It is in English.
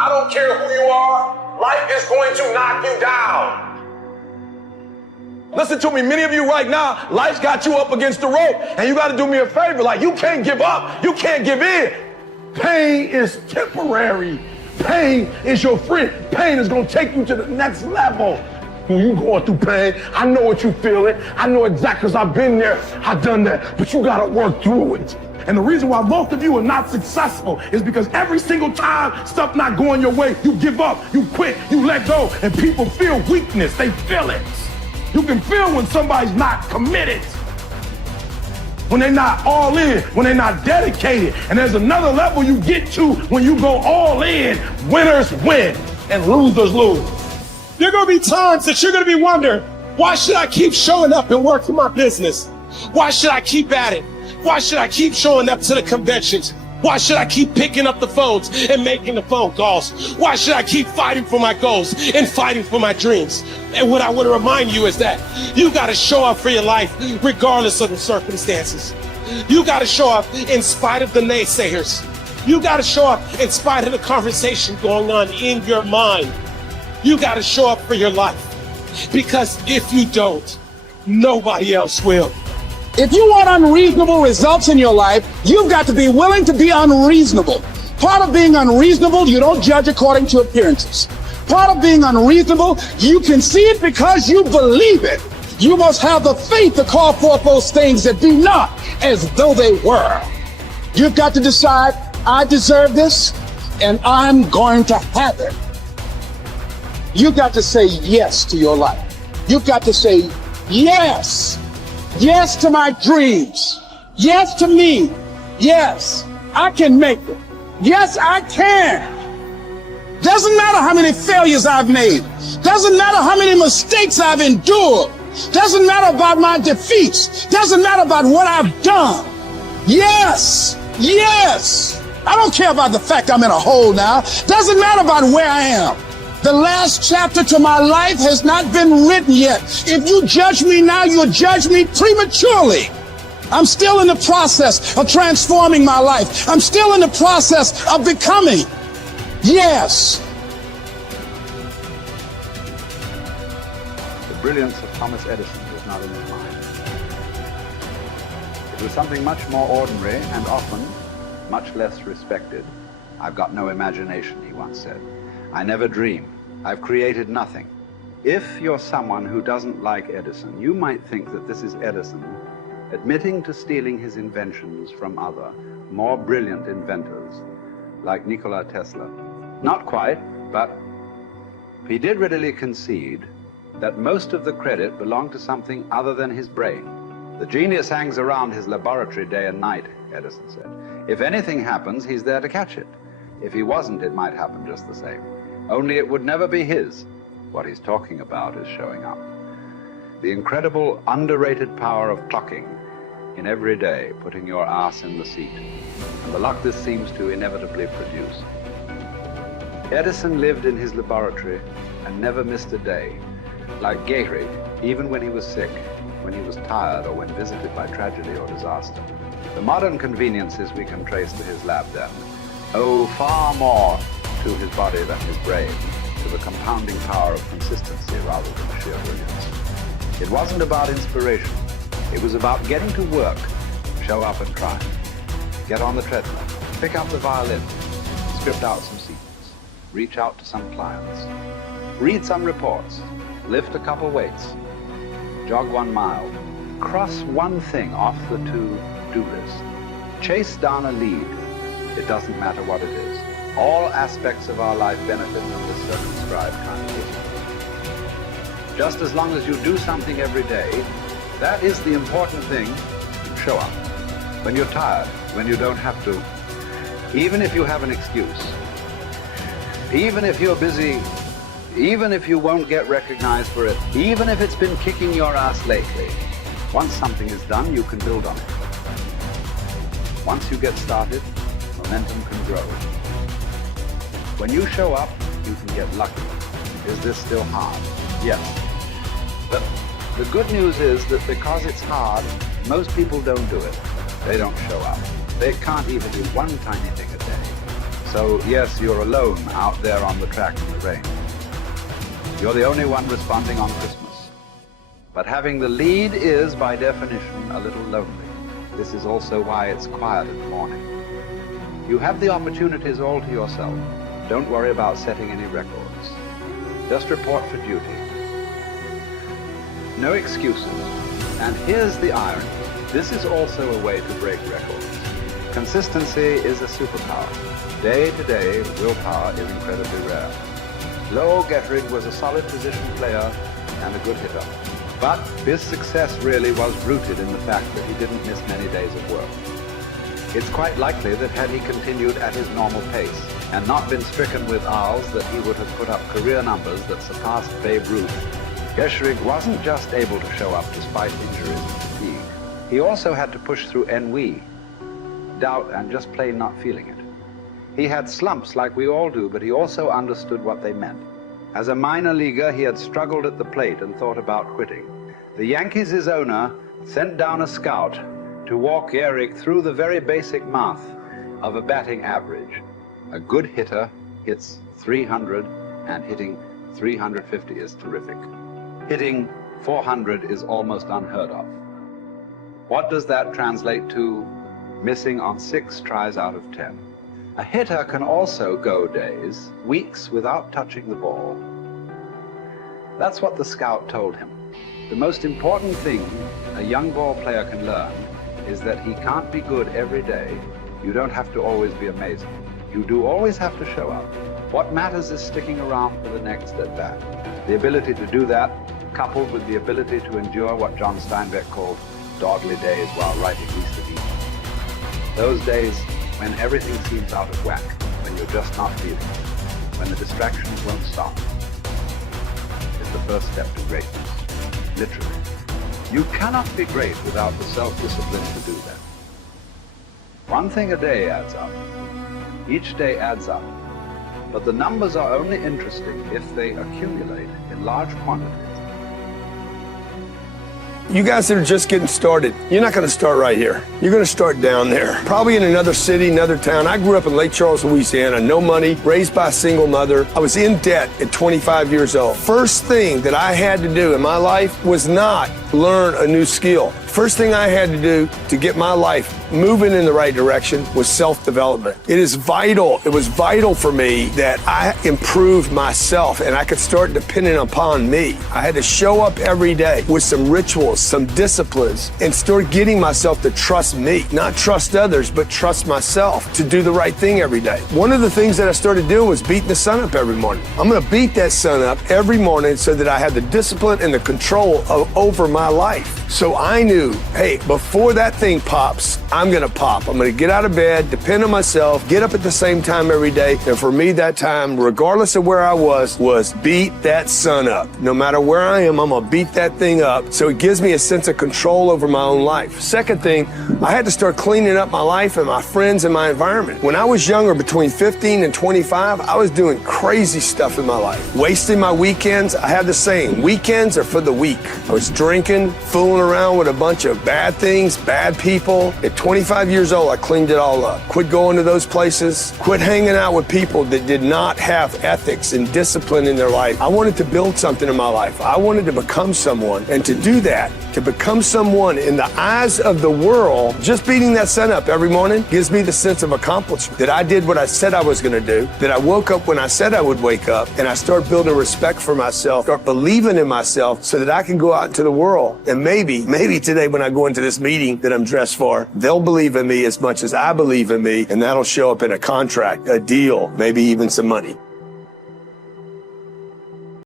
I don't care who you are. Life is going to knock you down. Listen to me, many of you right now, life's got you up against the rope, and you got to do me a favor. Like, you can't give up. You can't give in. Pain is temporary. Pain is your friend. Pain is going to take you to the next level. When you going through pain, I know what you feeling. I know exactly, because I've been there. I've done that. But you got to work through it. And the reason why most of you are not successful is because every single time stuff not going your way, you give up, you quit, you let go, and people feel weakness. They feel it. You can feel when somebody's not committed, when they're not all in, when they're not dedicated. And there's another level you get to when you go all in. Winners win and losers lose. There are going to be times that you're going to be wondering, why should I keep showing up and working my business? Why should I keep at it? Why should I keep showing up to the conventions? Why should I keep picking up the phones and making the phone calls? Why should I keep fighting for my goals and fighting for my dreams? And what I want to remind you is that you got to show up for your life regardless of the circumstances. You got to show up in spite of the naysayers. You got to show up in spite of the conversation going on in your mind. You got to show up for your life, because if you don't, nobody else will. If you want unreasonable results in your life, you've got to be willing to be unreasonable. Part of being unreasonable, you don't judge according to appearances. Part of being unreasonable, you can see it because you believe it. You must have the faith to call forth those things that be not as though they were. You've got to decide, I deserve this, and I'm going to have it. You've got to say yes to your life. You've got to say yes. Yes to my dreams. Yes to me. Yes, I can make it. Yes, I can. Doesn't matter how many failures I've made. Doesn't matter how many mistakes I've endured. Doesn't matter about my defeats. Doesn't matter about what I've done. Yes, yes. I don't care about the fact I'm in a hole now. Doesn't matter about where I am. The last chapter to my life has not been written yet. If you judge me now, you'll judge me prematurely. I'm still in the process of transforming my life. I'm still in the process of becoming. Yes. The brilliance of Thomas Edison was not in his mind. It was something much more ordinary and often much less respected. I've got no imagination, he once said. I never dream. I've created nothing. If you're someone who doesn't like Edison, you might think that this is Edison admitting to stealing his inventions from other, more brilliant inventors, like Nikola Tesla. Not quite, but he did readily concede that most of the credit belonged to something other than his brain. The genius hangs around his laboratory day and night, Edison said. If anything happens, he's there to catch it. If he wasn't, it might happen just the same. Only it would never be his. What he's talking about is showing up. The incredible, underrated power of clocking in every day, putting your ass in the seat, and the luck this seems to inevitably produce. Edison lived in his laboratory and never missed a day. Like Gehrig, even when he was sick, when he was tired, or when visited by tragedy or disaster. The modern conveniences we can trace to his lab then owe far more to his body than his brain, to the compounding power of consistency rather than sheer brilliance. It wasn't about inspiration. It was about getting to work, show up and try. Get on the treadmill, pick up the violin, script out some sequence, reach out to some clients, read some reports, lift a couple weights, jog 1 mile, cross one thing off the to-do list, chase down a lead. It doesn't matter what it is. All aspects of our life benefit from this circumscribed kind of discipline. Just as long as you do something every day, that is the important thing. Show up. When you're tired, when you don't have to, even if you have an excuse, even if you're busy, even if you won't get recognized for it, even if it's been kicking your ass lately, once something is done, you can build on it. Once you get started, momentum can grow. When you show up, you can get lucky. Is this still hard? Yes. But the good news is that because it's hard, most people don't do it. They don't show up. They can't even do one tiny thing a day. So yes, you're alone out there on the track in the rain. You're the only one responding on Christmas. But having the lead is, by definition, a little lonely. This is also why it's quiet in the morning. You have the opportunities all to yourself. Don't worry about setting any records. Just report for duty. No excuses. And here's the irony. This is also a way to break records. Consistency is a superpower. Day to day, willpower is incredibly rare. Lowell Gettrig was a solid position player and a good hitter. But his success really was rooted in the fact that he didn't miss many days of work. It's quite likely that had he continued at his normal pace and not been stricken with Arles, that he would have put up career numbers that surpassed Babe Ruth. Gettrig wasn't just able to show up despite injuries and fatigue. He also had to push through ennui, doubt, and just plain not feeling it. He had slumps like we all do, but he also understood what they meant. As a minor leaguer, he had struggled at the plate and thought about quitting. The Yankees' owner sent down a scout to walk Gehrig through the very basic math of a batting average. A good hitter hits 300, and hitting 350 is terrific. Hitting 400 is almost unheard of. What does that translate to? Missing on 6 tries out of 10. A hitter can also go days, weeks without touching the ball. That's what the scout told him. The most important thing a young ball player can learn is that he can't be good every day. You don't have to always be amazing. You do always have to show up. What matters is sticking around for the next at bat. The ability to do that, coupled with the ability to endure what John Steinbeck called dogly days while writing East of Eden. Those days when everything seems out of whack, when you're just not feeling it, when the distractions won't stop, is the first step to greatness, literally. You cannot be great without the self-discipline to do that. One thing a day adds up. Each day adds up. But the numbers are only interesting if they accumulate in large quantities. You guys that are just getting started, you're not going to start right here. You're going to start down there, probably in another city, another town. I grew up in Lake Charles, Louisiana, no money, raised by a single mother. I was in debt at 25 years old. First thing that I had to do in my life was not learn a new skill. First thing I had to do to get my life moving in the right direction was self-development. It is vital. It was vital for me that I improved myself and I could start depending upon me. I had to show up every day with some rituals, some disciplines, and start getting myself to trust me, not trust others, but trust myself to do the right thing every day. One of the things that I started doing was beating the sun up every morning. I'm going to beat that sun up every morning so that I have the discipline and the control over my life. So I knew, hey, before that thing pops, I'm going to pop. I'm going to get out of bed, depend on myself, get up at the same time every day. And for me, that time, regardless of where I was beat that sun up. No matter where I am, I'm going to beat that thing up. So it gives me a sense of control over my own life. Second thing, I had to start cleaning up my life and my friends and my environment. When I was younger, between 15 and 25, I was doing crazy stuff in my life. Wasting my weekends. I had the saying, weekends are for the weak. I was drinking, fooling around with a bunch of bad things, bad people. At 25 years old, I cleaned it all up. Quit going to those places. Quit hanging out with people that did not have ethics and discipline in their life. I wanted to build something in my life. I wanted to become someone. And to do that, to become someone in the eyes of the world, just beating that sun up every morning gives me the sense of accomplishment that I did what I said I was going to do, that I woke up when I said I would wake up, and I start building respect for myself, start believing in myself so that I can go out into the world. And maybe today when I go into this meeting that I'm dressed for, they'll believe in me as much as I believe in me, and that'll show up in a contract, a deal, maybe even some money.